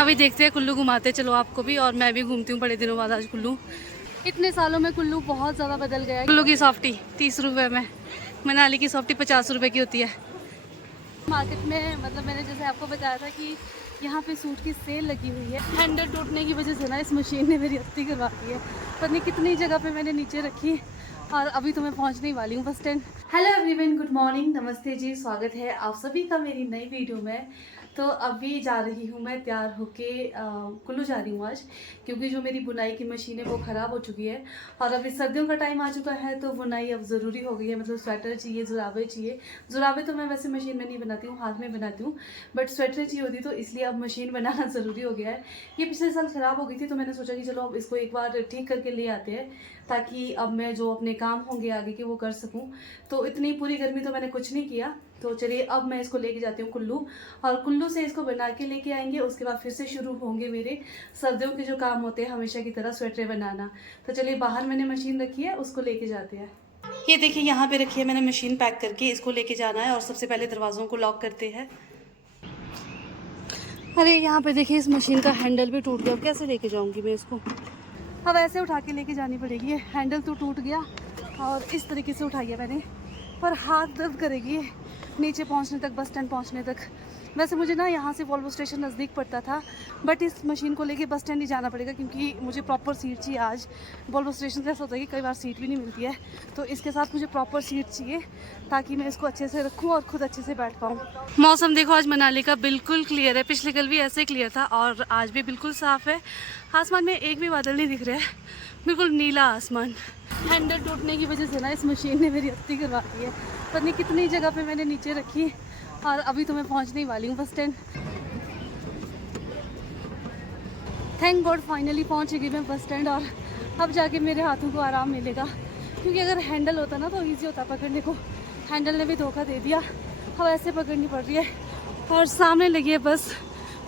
अभी देखते हैं, कुल्लू घुमाते चलो आपको भी, और मैं भी घूमती हूँ बड़े दिनों बाद आज कुल्लू। इतने सालों में कुल्लू बहुत ज़्यादा बदल गया है। कुल्लू की सॉफ्टी 30 रुपये में, मनाली की सॉफ्टी 50 रुपये की होती है। मार्केट में मतलब मैंने जैसे आपको बताया था कि यहाँ पे सूट की सेल लगी हुई है। हैंडल टूटने की वजह से ना इस मशीन ने मेरी अस्थि करवा दी है। पता नहीं कितनी जगह पे मैंने नीचे रखी, और अभी तो मैं पहुँचने ही वाली हूँ bus stand. Hello everyone, good morning, नमस्ते जी, स्वागत है आप सभी का मेरी नई वीडियो में। तो अभी जा रही हूँ मैं तैयार होके कुल्लू जा रही हूँ आज, क्योंकि जो मेरी बुनाई की मशीन है वो ख़राब हो चुकी है, और अभी सर्दियों का टाइम आ चुका है तो बुनाई अब ज़रूरी हो गई है। मतलब स्वेटर चाहिए, जुराबे चाहिए। जुराबे तो मैं वैसे मशीन में नहीं बनाती हूँ, हाथ में बनाती हूँ, बट स्वेटर चाहिए होती, तो इसलिए अब मशीन बनाना ज़रूरी हो गया है। ये पिछले साल ख़राब हो गई थी, तो मैंने सोचा कि चलो अब इसको एक बार ठीक करके ले आते हैं, ताकि अब मैं जो अपने काम होंगे आगे के वो कर सकूं। तो इतनी पूरी गर्मी तो मैंने कुछ नहीं किया, तो चलिए अब मैं इसको लेके जाती हूँ कुल्लू, और कुल्लू से इसको बना के लेके आएंगे। उसके बाद फिर से शुरू होंगे मेरे सर्दियों के जो काम होते हैं हमेशा की तरह, स्वेटर बनाना। तो चलिए, बाहर मैंने मशीन रखी है, उसको लेके जाते हैं। ये देखिए, यहाँ पे रखी है मैंने मशीन पैक करके, इसको लेके जाना है। और सबसे पहले दरवाज़ों को लॉक करते हैं। अरे यहाँ पे देखिए, इस मशीन का हैंडल भी टूट गया, अब कैसे लेके जाऊँगी मैं इसको। अब ऐसे उठा के लेके जानी पड़ेगी। हैंडल तो टूट गया और इस तरीके से उठाई है मैंने, पर हाथ दर्द करेगी नीचे पहुंचने तक, बस स्टैंड पहुंचने तक। वैसे मुझे ना यहाँ से वॉल्वो स्टेशन नज़दीक पड़ता था, बट इस मशीन को लेके बस स्टैंड ही जाना पड़ेगा, क्योंकि मुझे प्रॉपर सीट चाहिए आज। वॉल्वो स्टेशन से ऐसा होता है कि कई बार सीट भी नहीं मिलती है, तो इसके साथ मुझे प्रॉपर सीट चाहिए, ताकि मैं इसको अच्छे से रखूँ और खुद अच्छे से बैठ पाऊँ। मौसम देखो, आज मनाली का बिल्कुल क्लियर है। पिछले कल भी ऐसे क्लियर था, और आज भी बिल्कुल साफ़ है। आसमान में एक भी बादल नहीं दिख रहा है, बिल्कुल नीला आसमान। हैंडल टूटने की वजह से ना इस मशीन ने मेरी अस्थि करवा दी है। पता नहीं कितनी जगह पे मैंने नीचे रखी, और अभी तो मैं पहुंचने ही वाली हूँ bus stand. Thank God, finally पहुंच गई मैं बस स्टैंड, और अब जाके मेरे हाथों को आराम मिलेगा, क्योंकि अगर हैंडल होता ना तो ईजी होता पकड़ने को। हैंडल ने भी धोखा दे दिया, अब ऐसे पकड़नी पड़ रही है। और सामने लगी है बस,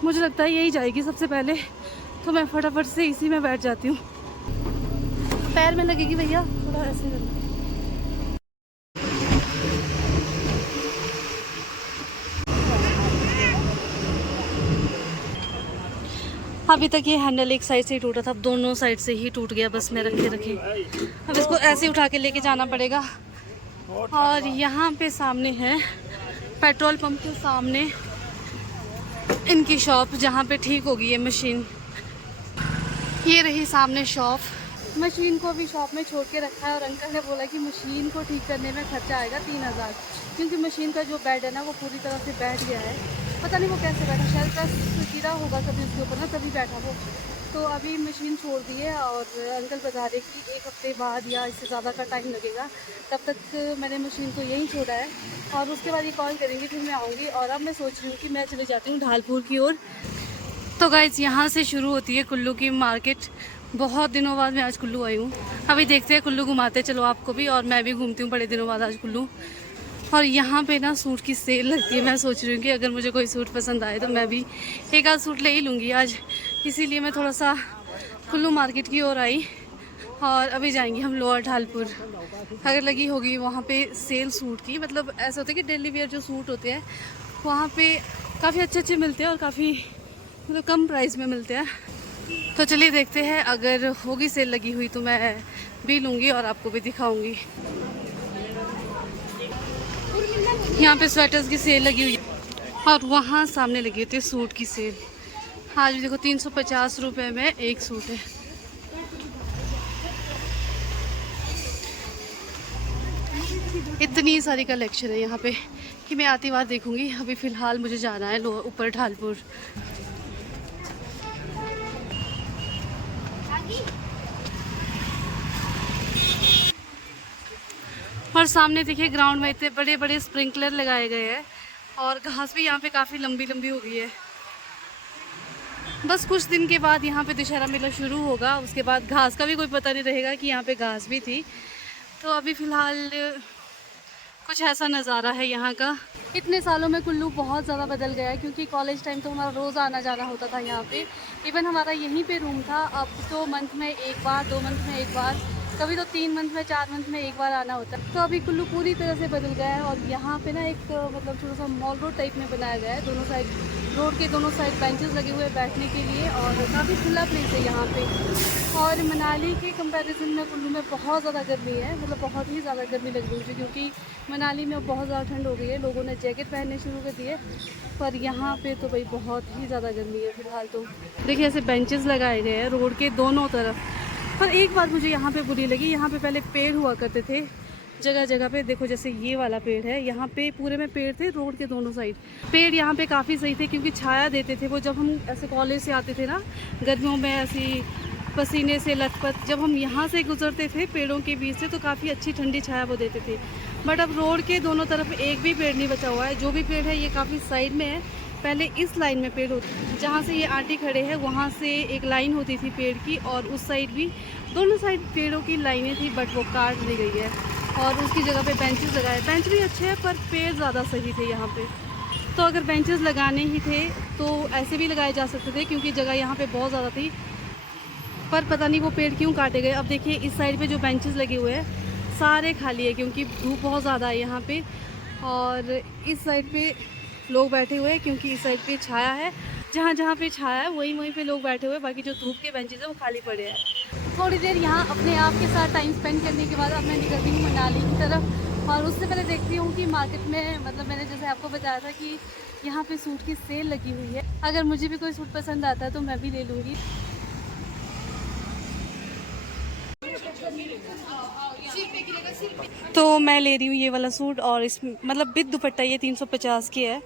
मुझे लगता है यही जाएगी सबसे पहले, तो मैं फटाफट से इसी में बैठ जाती हूँ। पैर में लगेगी भैया, थोड़ा ऐसे करना। अभी तक ये हैंडल एक साइड से ही टूटा था, अब दोनों साइड से ही टूट गया, बस मैं रखे रखे। अब इसको ऐसे उठा के लेके जाना पड़ेगा। और यहाँ पे सामने है पेट्रोल पंप के सामने इनकी शॉप, जहाँ पे ठीक होगी ये मशीन। ये रही सामने शॉप। मशीन को भी शॉप में छोड़ के रखा है, और अंकल ने बोला कि मशीन को ठीक करने में खर्चा आएगा 3000, क्योंकि मशीन का जो बेड है ना वो पूरी तरह से बैठ गया है। पता नहीं वो कैसे बैठा, शायद बस गिरा होगा कभी उसके ऊपर ना, तभी बैठा वो। तो अभी मशीन छोड़ दी है, और अंकल बता रहे कि 1 हफ्ते बाद या इससे ज़्यादा का टाइम लगेगा, तब तक मैंने मशीन को यहीं छोड़ा है, और उसके बाद ये कॉल करेंगे, फिर मैं आऊँगी। और अब मैं सोच रही हूँ कि मैं चले जाती हूँ ढालपुर की ओर। तो गाइस, यहाँ से शुरू होती है कुल्लू की मार्केट। बहुत दिनों बाद मैं आज कुल्लू आई हूँ। अभी देखते हैं, कुल्लू घुमाते चलो आपको भी, और मैं भी घूमती हूँ बड़े दिनों बाद आज कुल्लू। और यहाँ पे ना सूट की सेल लगती है। मैं सोच रही हूँ कि अगर मुझे कोई सूट पसंद आए तो मैं भी एक आध सूट ले ही लूँगी आज। इसीलिए मैं थोड़ा सा कुल्लू मार्केट की ओर आई, और अभी जाएंगे हम लोअर ढालपुर। अगर लगी होगी वहाँ पे सेल सूट की, मतलब ऐसा होता है कि डेली वेयर जो सूट होते हैं वहाँ पे काफ़ी अच्छे अच्छे मिलते हैं, और काफ़ी मतलब कम प्राइस में मिलते हैं। तो चलिए देखते हैं, अगर होगी सेल लगी हुई तो मैं भी लूँगी और आपको भी दिखाऊंगी। यहाँ पे स्वेटर्स की सेल लगी हुई है, और वहाँ सामने लगी होती है सूट की सेल। आज भी देखो 350 रुपये में एक सूट है। इतनी सारी कलेक्शन है यहाँ पे कि मैं आती बार देखूंगी। अभी फ़िलहाल मुझे जाना है ऊपर ढालपुर। और सामने देखिए, ग्राउंड में इतने बड़े बड़े स्प्रिंकलर लगाए गए हैं, और घास भी यहाँ पे काफ़ी लंबी लंबी हो गई है। बस कुछ दिन के बाद यहाँ पे दशहरा मेला शुरू होगा, उसके बाद घास का भी कोई पता नहीं रहेगा कि यहाँ पे घास भी थी। तो अभी फ़िलहाल कुछ ऐसा नज़ारा है यहाँ का। इतने सालों में कुल्लू बहुत ज़्यादा बदल गया है, क्योंकि कॉलेज टाइम तो हमारा रोज़ आना जाना होता था यहाँ पे। इवन हमारा यहीं पे रूम था। अब तो मंथ में एक बार, 2 मंथ में एक बार, कभी तो 3 मंथ में, 4 मंथ में एक बार आना होता है। तो अभी कुल्लू पूरी तरह से बदल गया है, और यहाँ पे ना एक मतलब थोड़ा सा मॉल रोड टाइप में बनाया गया है। दोनों साइड रोड के दोनों साइड बेंचेस लगे हुए हैं बैठने के लिए और काफ़ी खुला प्लेस है यहाँ पे। और मनाली के कंपैरिजन में कुल्लू में बहुत ज़्यादा गर्मी है, मतलब बहुत ही ज़्यादा गर्मी लग रही है क्योंकि मनाली में अब बहुत ज़्यादा ठंड हो गई है, लोगों ने जैकेट पहनने शुरू कर दिए। पर यहाँ पे तो भाई बहुत ही ज़्यादा गर्मी है फिलहाल। तो देखिए ऐसे बेंचेस लगाए गए हैं रोड के दोनों तरफ। पर एक बात मुझे यहाँ पे बुरी लगी, यहाँ पे पहले पेड़ हुआ करते थे जगह जगह पे। देखो जैसे ये वाला पेड़ है, यहाँ पे पूरे में पेड़ थे रोड के दोनों साइड। पेड़ यहाँ पे काफ़ी सही थे क्योंकि छाया देते थे वो। जब हम ऐसे कॉलेज से आते थे ना गर्मियों में ऐसी पसीने से लथपथ, जब हम यहाँ से गुजरते थे पेड़ों के बीच से तो काफ़ी अच्छी ठंडी छाया वो देते थे। बट अब रोड के दोनों तरफ एक भी पेड़ नहीं बचा हुआ है। जो भी पेड़ है ये काफ़ी साइड में है। पहले इस लाइन में पेड़ होते, जहाँ से ये आंटी खड़े हैं वहाँ से एक लाइन होती थी पेड़ की, और उस साइड भी दोनों साइड पेड़ों की लाइनें थी बट वो काट दी गई है और उसकी जगह पे बेंचेस लगाए। बेंच भी अच्छे हैं पर पेड़ ज़्यादा सही थे यहाँ पे। तो अगर बेंचेस लगाने ही थे तो ऐसे भी लगाए जा सकते थे क्योंकि जगह यहाँ पे बहुत ज़्यादा थी। पर पता नहीं वो पेड़ क्यों काटे गए। अब देखिए इस साइड पे जो बेंचेस लगे हुए हैं सारे खाली है क्योंकि धूप बहुत ज़्यादा है यहाँ पे। और इस साइड पे लोग बैठे हुए हैं क्योंकि इस साइड पे छाया है। जहाँ जहाँ पे छाया है वहीं पे लोग बैठे हुए हैं। बाकी जो धूप के बेंचेस हैं वो खाली पड़े हैं। थोड़ी देर यहाँ अपने आप के साथ टाइम स्पेंड करने के बाद अब मैं निकलती हूँ मनाली की तरफ। और उससे पहले देखती हूँ कि मार्केट में, मतलब मैंने जैसे आपको बताया था कि यहाँ पे सूट की सेल लगी हुई है। अगर मुझे भी कोई सूट पसंद आता है तो मैं भी ले लूँगी। तो मैं ले रही हूँ ये वाला सूट और इस मतलब विद दुपट्टा ये 350 की है।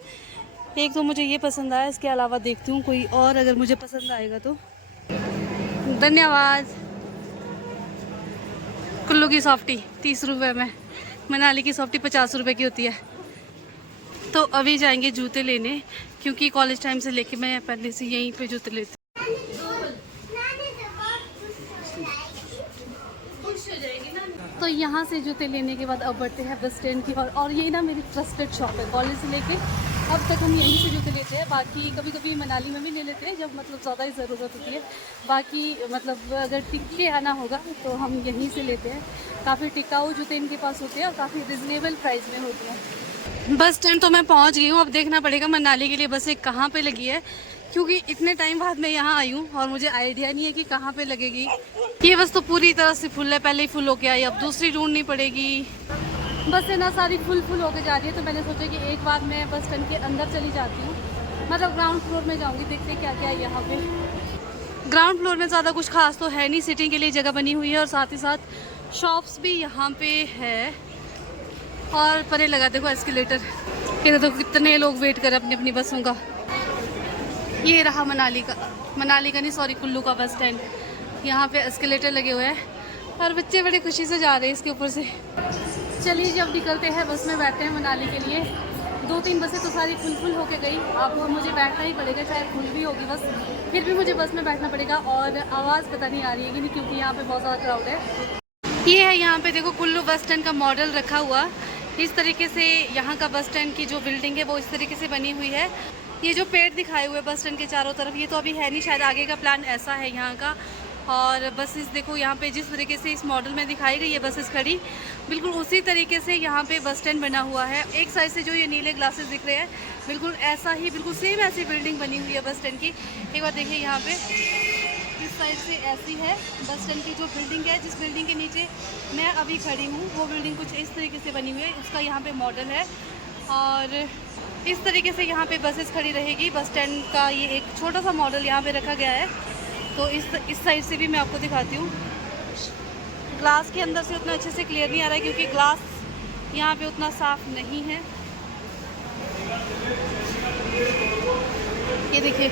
एक तो मुझे ये पसंद आया, इसके अलावा देखती हूँ कोई और अगर मुझे पसंद आएगा तो। धन्यवाद। कुल्लू की सॉफ्टी 30 रुपये में, मनाली की सॉफ्टी 50 रुपये की होती है। तो अभी जाएंगे जूते लेने क्योंकि कॉलेज टाइम से लेके मैं पहले से यहीं पे जूते लेती हूँ। तो यहाँ से जूते लेने के बाद अब बढ़ते हैं बस स्टैंड की और ये ना मेरी ट्रस्टेड शॉप है। कॉलेज से लेके अब तक हम यहीं से जूते लेते हैं। बाकी कभी कभी मनाली में भी ले लेते हैं जब मतलब ज़्यादा ही ज़रूरत होती है। बाकी मतलब अगर टिक के आना होगा तो हम यहीं से लेते हैं। काफ़ी टिकाऊ जूते इनके पास होते हैं और काफ़ी रिजनेबल प्राइस में होते हैं। बस स्टैंड तो मैं पहुँच गई हूँ। अब देखना पड़ेगा मनाली के लिए बस एक कहाँ पर लगी है क्योंकि इतने टाइम बाद मैं यहाँ आई हूँ और मुझे आइडिया नहीं है कि कहाँ पे लगेगी। ये बस तो पूरी तरह से फुल है, पहले ही फुल होके आई, अब दूसरी ढूंढनी पड़ेगी। बस है ना सारी फुल होके जा रही है। तो मैंने सोचा कि एक बार मैं बस स्टैंड के अंदर चली जाती हूँ, मतलब ग्राउंड फ्लोर में जाऊँगी, देखते क्या क्या है यहाँ पे। ग्राउंड फ्लोर में ज़्यादा कुछ खास तो है नहीं, सिटिंग के लिए जगह बनी हुई है और साथ ही साथ शॉप्स भी यहाँ पे है। और परे लगा देखो एस्केलेटर, इधर तो कितने लोग वेट कर अपनी अपनी बसों का। ये रहा मनाली का नहीं सॉरी कुल्लू का बस स्टैंड। यहाँ पे एस्केलेटर लगे हुए हैं और बच्चे बड़े खुशी से जा रहे हैं इसके ऊपर से। चलिए जब निकलते हैं बस में बैठते हैं मनाली के लिए। 2-3 बसें तो सारी फुल होके गई, अब मुझे बैठना ही पड़ेगा, चाहे फुल भी होगी बस फिर भी मुझे बस में बैठना पड़ेगा। और आवाज़ पता नहीं आ रही है कि नहीं क्योंकि यहाँ पे बहुत ज़्यादा क्राउड है। ये है यहाँ पे देखो कुल्लू बस स्टैंड का मॉडल रखा हुआ। इस तरीके से यहाँ का बस स्टैंड की जो बिल्डिंग है वो इस तरीके से बनी हुई है। ये जो पेड़ दिखाए हुए बस स्टैंड के चारों तरफ ये तो अभी है नहीं, शायद आगे का प्लान ऐसा है यहाँ का। और बसेस देखो यहाँ पे जिस तरीके से इस मॉडल में दिखाई गई ये बसेस खड़ी, बिल्कुल उसी तरीके से यहाँ पे बस स्टैंड बना हुआ है। एक साइड से जो ये नीले ग्लासेस दिख रहे हैं बिल्कुल ऐसा ही, बिल्कुल सेम ऐसी बिल्डिंग बनी हुई है बस स्टैंड की। एक बार देखिए यहाँ पे इस साइड से ऐसी है बस स्टैंड की जो बिल्डिंग है। जिस बिल्डिंग के नीचे मैं अभी खड़ी हूँ वो बिल्डिंग कुछ इस तरीके से बनी हुई है, उसका यहाँ पे मॉडल है। और इस तरीके से यहाँ पे बसेस खड़ी रहेगी। बस स्टैंड का ये एक छोटा सा मॉडल यहाँ पे रखा गया है। तो इस साइड से भी मैं आपको दिखाती हूँ। ग्लास के अंदर से उतना अच्छे से क्लियर नहीं आ रहा है क्योंकि ग्लास यहाँ पे उतना साफ नहीं है। ये देखिए